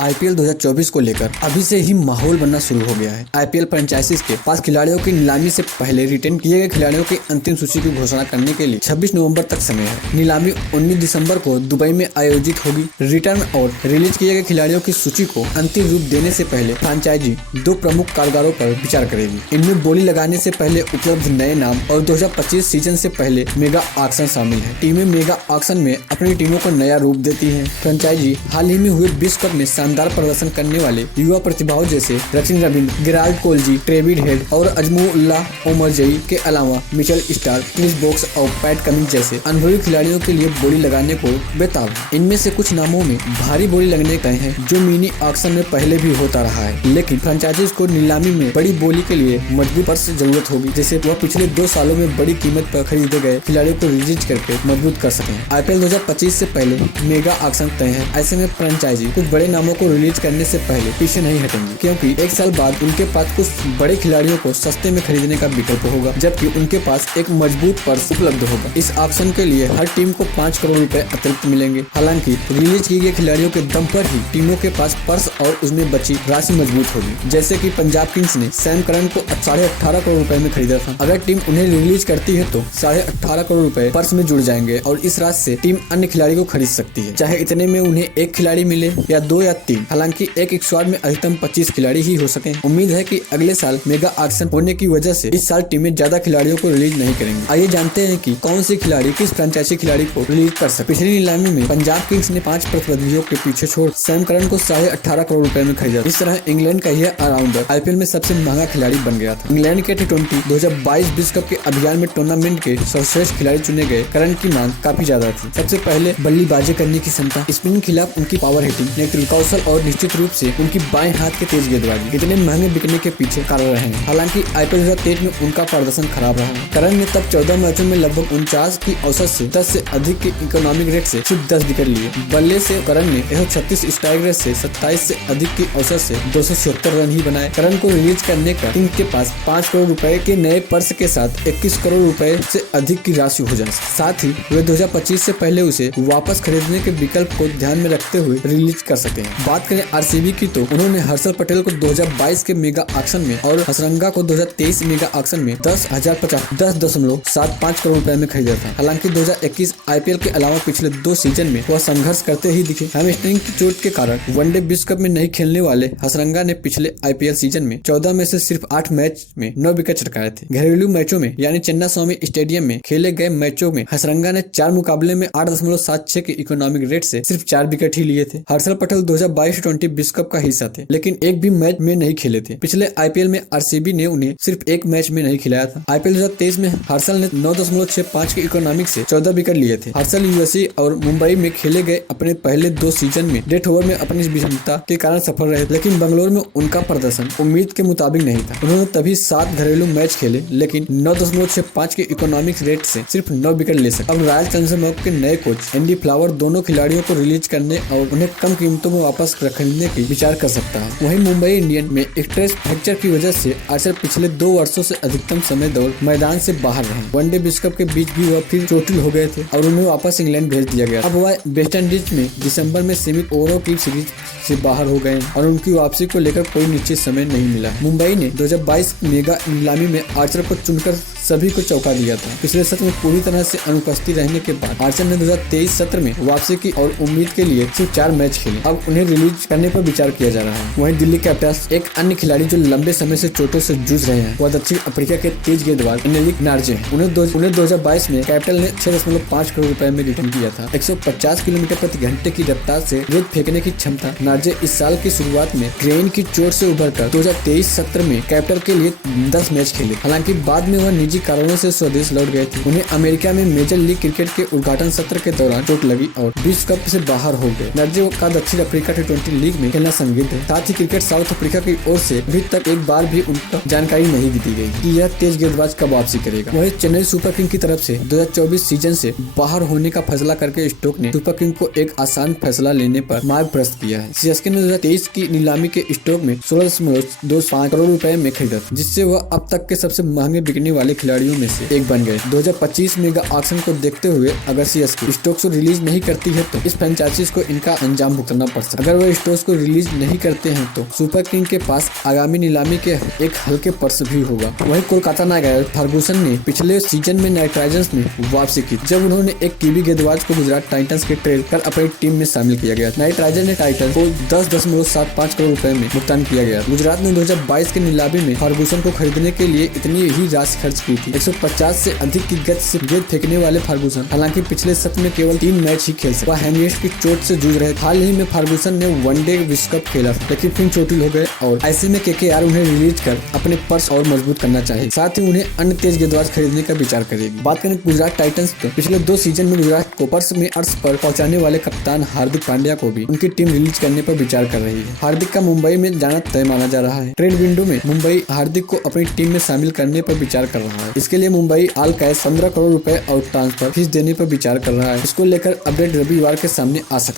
IPL 2024 को लेकर अभी से ही माहौल बनना शुरू हो गया है। आईपीएल फ्रेंचाइजीज के पास खिलाड़ियों की नीलामी से पहले रिटेन किए गए खिलाड़ियों की अंतिम सूची की घोषणा करने के लिए 26 नवंबर तक समय है। नीलामी 19 दिसंबर को दुबई में आयोजित होगी। रिटर्न और रिलीज किए गए खिलाड़ियों की सूची को अंतिम रूप देने से पहले फ्रेंचाइजी दो प्रमुख कारगारों पर विचार करेगी। इनमें बोली लगाने से पहले उपलब्ध नए नाम और 2025 सीजन से पहले मेगा ऑक्शन शामिल है। टीमें मेगा ऑक्शन में अपनी टीमों को नया रूप देती हैं। फ्रेंचाइजी हाल ही में हुए विश्व कप में शानदार प्रदर्शन करने वाले युवा प्रतिभाओं जैसे सचिन रविंद्र, गेराल्ड कोहली, ट्रेविड हेड और अजमुल्लाह ओमरजई के अलावा मिचेल स्टार्क, क्रिस वोक्स और पैट कमिंस जैसे अनुभवी खिलाड़ियों के लिए बोली लगाने को बेताब है। इनमें से कुछ नामों में भारी बोली लगने गए हैं जो मिनी ऑक्शन में पहले भी होता रहा है, लेकिन फ्रेंचाइजीज को नीलामी में बड़ी बोली के लिए मजबूत पर्स जरूरत होगी, जैसे वह पिछले 2 सालों में बड़ी कीमत पर खरीदे गए खिलाड़ियों को रिलीज करके मजबूत कर सकें। आईपीएल 2025 से पहले मेगा ऑक्शन तय है। ऐसे में फ्रेंचाइजी कुछ बड़े नामों को रिलीज करने से पहले पीछे नहीं हटेंगे, क्योंकि 1 साल बाद उनके पास कुछ बड़े खिलाड़ियों को सस्ते में खरीदने का विकल्प होगा, जबकि उनके पास एक मजबूत पर्स उपलब्ध होगा। इस ऑक्शन के लिए हर टीम को 5 करोड़ रुपए अतिरिक्त मिलेंगे। हालांकि रिलीज किए गए खिलाड़ियों के दम पर ही टीमों के पास पर्स और उसमें बची राशि मजबूत होगी। जैसे कि पंजाब किंग्स ने सैम करन को 18.5 करोड़ रुपए में खरीदा था। अगर टीम उन्हें रिलीज करती है तो 18.5 करोड़ रुपए पर्स में जुड़ जाएंगे और इस राशि से टीम अन्य खिलाड़ी को खरीद सकती है, चाहे इतने में उन्हें 1 खिलाड़ी मिले या 2 या 3। हालांकि एक स्क्वाड में अधिकतम 25 खिलाड़ी ही हो सके। उम्मीद है कि अगले साल मेगा ऑक्शन होने की वजह से इस साल टीमें ज्यादा खिलाड़ियों को रिलीज नहीं करेंगी। आइए जानते हैं कि कौन से खिलाड़ी किस फ्रेंचाइजी खिलाड़ी को रिलीज कर सकते। पिछली नीलामी में पंजाब किंग्स ने 5 प्रतिद्वंदियों के पीछे छोड़ सैम करन को 18.5 करोड़ रुपए में खरीदा। इस तरह इंग्लैंड का यह ऑलराउंडर आईपीएल में सबसे महंगा खिलाड़ी बन गया था। इंग्लैंड के T20 2022 विश्व कप के अभियान में टूर्नामेंट के सर्वश्रेष्ठ खिलाड़ी चुने गए करन की मांग काफी ज्यादा थी। सबसे पहले बल्लेबाजी करने की क्षमता, स्पिन खिलाफ उनकी पावर हिटिंग, नेतृत्व कौशल और निश्चित रूप से उनकी बाएं हाथ के तेज गेंदबाजी इतने महंगे बिकने के पीछे कारण रहे हैं। हालांकि आईपीएल 2023 में उनका प्रदर्शन खराब रहा है। करन ने तब 14 मैचों में लगभग 49 की औसत से 10 से अधिक के इकोनॉमिक रेट से सिर्फ 10 विकेट लिए। बल्ले से करन ने 136 स्ट्राइक रेट से 27 से अधिक की औसत से 276 रन ही बनाए। करन को रिलीज करने का टीम के पास 5 करोड़ रुपए के नए पर्स के साथ 21 करोड़ रुपए से अधिक की राशि हो जाए। साथ ही वे 2025 से पहले उसे वापस खरीदने के विकल्प को ध्यान में रखते हुए रिलीज कर सके। बात करें आरसीबी की तो उन्होंने हर्षल पटेल को 2022 के मेगा ऑक्शन में और हसरंगा को 2023 मेगा ऑक्शन में 10.75 करोड़ रुपए में खरीदा था। हालांकि 2021 आईपीएल के अलावा पिछले 2 सीजन में वह संघर्ष करते ही दिखे। हैमस्ट्रिंग की चोट के कारण वनडे विश्व कप में नहीं खेलने वाले हसरंगा ने पिछले आईपीएल सीजन में 14 में से सिर्फ 8 मैच में 9 विकेट चटकाए थे। घरेलू मैचों में यानी चिन्नास्वामी स्टेडियम में खेले गए मैचों में हसरंगा ने 4 मुकाबले में 8.76 के इकोनॉमिक रेट से सिर्फ 4 विकेट ही लिए थे। हर्षल पटेल 2022-20 विश्व कप का हिस्सा थे, लेकिन एक भी मैच में नहीं खेले थे। पिछले आईपीएल में आरसीबी ने उन्हें सिर्फ 1 मैच में नहीं खिलाया था। आईपीएल 2023 में हर्षल ने 9.65 के इकोनॉमिक से 14 विकेट लिए थे। हर्षल यूएसए और मुंबई में खेले गए अपने पहले 2 सीजन में डेथ ओवर में अपनी विषमता के कारण सफल रहे, लेकिन बंगलोर में उनका प्रदर्शन उम्मीद के मुताबिक नहीं था। उन्होंने तभी 7 घरेलू मैच खेले, लेकिन 9.65 के इकोनॉमिक रेट से सिर्फ 9 विकेट ले सके। अब रॉयल चैलेंजर्स के नए कोच एंडी फ्लावर दोनों खिलाड़ियों को रिलीज करने और उन्हें कम कीमतों में वापस खरीदने की विचार कर सकता है। वहीं मुंबई इंडियन में एक टेस्ट फ्रैक्चर की वजह से आर्चर पिछले 2 वर्षों से अधिकतम समय दौर मैदान से बाहर रहे। वनडे विश्व कप के बीच भी वह फिर चोटिल हो गए थे और उन्हें वापस इंग्लैंड भेज दिया गया। अब वह वेस्ट इंडीज में दिसंबर में सीमित ओवरों की सीरीज से बाहर हो गए और उनकी वापसी को लेकर कोई निश्चित समय नहीं मिला। मुंबई ने 2022 मेगा नीलामी में आर्चर को चुनकर सभी को चौंका दिया था। पिछले सत्र में पूरी तरह से अनुपस्थित रहने के बाद आर्चर ने 2023 सत्र में वापसी की और उम्मीद के लिए सिर्फ 4 मैच खेले। अब उन्हें रिलीज करने पर विचार किया जा रहा है। वहीं दिल्ली कैपिटल्स एक अन्य खिलाड़ी जो लंबे समय से चोटों से जूझ रहे हैं, वह दक्षिण अफ्रीका के तेज गेंदबाज एनेलिक नार्जे हैं। उन्हें 2022 में कैपिटल ने 6.5 करोड़ रुपए में रिटर्न किया था। 150 किलोमीटर प्रति घंटे की रफ्तार से रेत फेंकने की क्षमता नार्जे इस साल की शुरुआत में ग्रेन की चोट से उभरकर 2023 सत्र में कैपिटल के लिए 10 मैच खेले। हालांकि बाद में वह निजी कारणों से स्वदेश लौट गए थे। उन्हें अमेरिका में मेजर लीग क्रिकेट के उद्घाटन सत्र के दौरान चोट लगी और विश्व कप से बाहर हो गए। नार्जे का दक्षिण अफ्रीका T20 लीग में खेलना संदिग्ध है। साथ ही क्रिकेट साउथ अफ्रीका की ओर से अभी तक एक बार भी उनका जानकारी नहीं दी गई कि यह तेज गेंदबाज कब वापसी करेगा। वहीं चेन्नई सुपर किंग की तरफ से 2024 सीजन से बाहर होने का फैसला करके स्टोक ने सुपर किंग को एक आसान फैसला लेने पर मार्ग प्रस्त किया है। सीएसके ने 2023 की नीलामी के स्टोक में 16.25 करोड़ रुपए में खरीदा, जिससे वह अब तक के सबसे महंगे बिकने वाले खिलाड़ियों में से एक बन गए। 2025 मेगा ऑक्शन को देखते हुए अगर सीएसके स्टोक्स को रिलीज नहीं करती है तो इस फ्रेंचाइजीज को इनका अंजाम भुगतना पड़ सकता है। अगर वह स्टोक्स को रिलीज नहीं करते हैं तो सुपर किंग के पास आगामी नीलामी के एक हल्के पर्स भी होगा। वहीं कोलकाता नाइट राइडर्स फर्गुसन ने पिछले सीजन में नाइट राइडर्स में वापसी की जब उन्होंने एक कीवी गेंदबाज को गुजरात टाइटंस के ट्रेड कर अपनी टीम में शामिल किया गया। नाइट राइडर्स ने टाइटंस को 10.75 करोड़ रुपए में भुगतान किया गया। गुजरात ने 2022 के नीलामी में फर्गुसन को खरीदने के लिए इतनी ही राशि खर्च की थी। 150 से अधिक की गति से गेंद फेंकने वाले फर्गुसन हालांकि पिछले सत्र में केवल 3 मैच ही खेल सके। वह हैमस्ट्रिंग की चोट से जूझ रहे। हाल ही में फर्गुसन ने वनडे विश्व कप खेला लेकिन फिर चोटिल हो गए और ऐसे में केकेआर उन्हें रिलीज कर अपने पर्स और मजबूत करना चाहिए। साथ ही उन्हें अन्य तेज गेंदबाज खरीदने का विचार करेगी। बात करें गुजरात टाइटंस तो पिछले 2 सीजन में गुजरात को पर्स में अर्श पर पहुंचाने वाले कप्तान हार्दिक पांड्या को भी उनकी टीम रिलीज करने पर विचार कर रही है। हार्दिक का मुंबई में जाना तय माना जा रहा है। ट्रेड विंडो में मुंबई हार्दिक को अपनी टीम में शामिल करने पर विचार कर रहा है। इसके लिए मुंबई ऑल कैश 15 करोड़ रुपए और ट्रांसफर फीस देने पर विचार कर रहा है। इसको लेकर अपडेट रविवार के सामने आ सकता है।